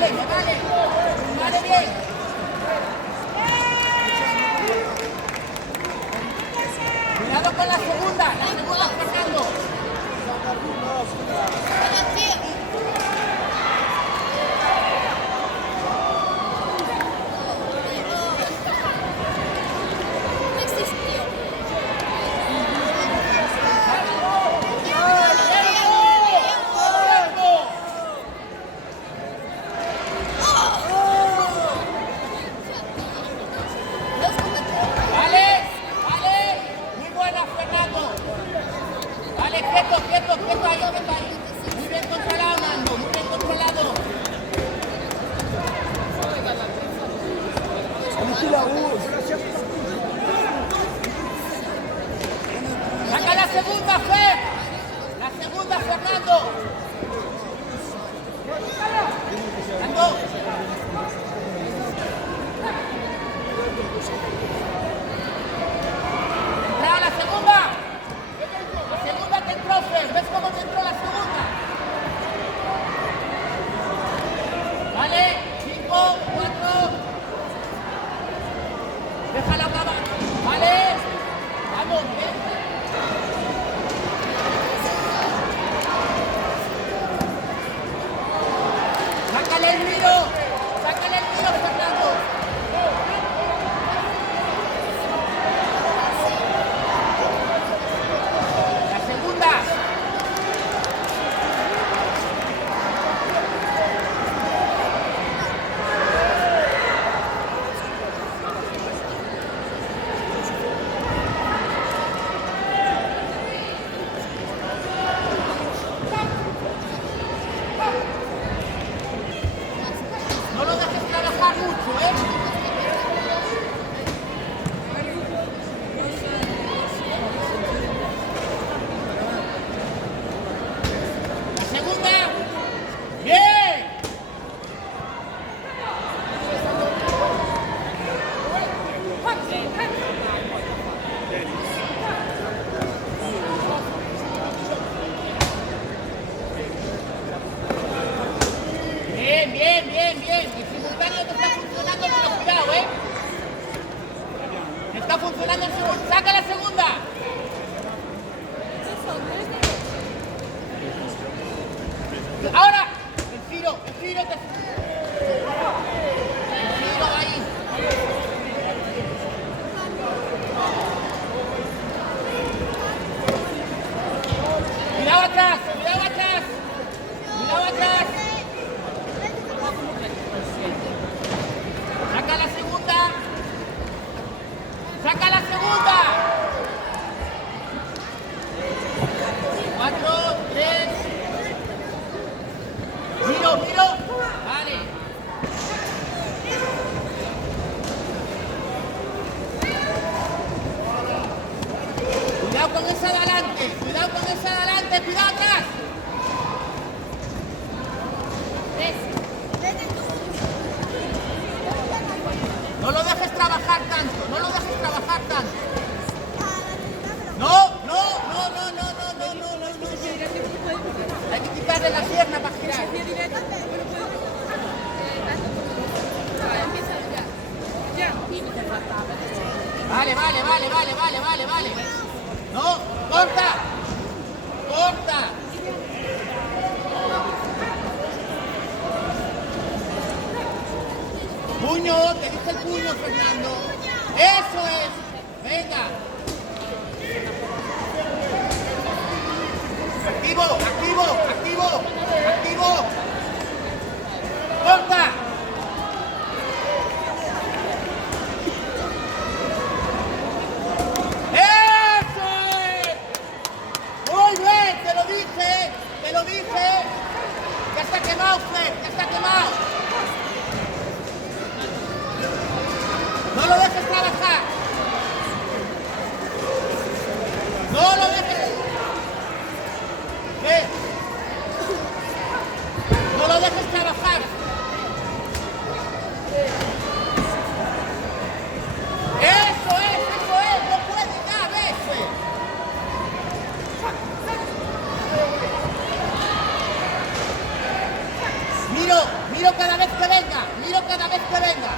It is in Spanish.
vale bien. Cuidado con la segunda Fernando. Quieto ahí. Muy bien controlado, Nando, muy bien controlado. Saca la segunda, Fer. La segunda, Fernando. Nando. Entra la segunda. La segunda te entró, Fer. ¿Ves cómo te entró la segunda? Vale, 5, 4. Déjala acabar. Vale. Vamos, bien. Sácale el miro, Fernando. La segunda. No lo dejes trabajar mucho, ¿eh? La segunda. ¡Bien! Bien. El simultáneo te está funcionando, pero cuidado, ¿eh? Está funcionando el simultáneo. ¡Saca la segunda! Ahora, el giro ahí. Cuidado atrás. Saca la segunda. 4, 3. Miro. Vale. Cuidado con esa adelante. Cuidado atrás. No lo dejes trabajar tanto. No. Hay que quitarle la pierna para girar. Vale. No, corta. Puño, te dice el puño, Fernando. Eso es. Venga. Activo. Corta. Eso es. Muy bien, te lo dije. Ya está quemado, Fred, No lo dejes trabajar. ¿Qué? No lo dejes trabajar. Eso es. No puede ya, ¿ves? miro cada vez que venga, miro cada vez que venga.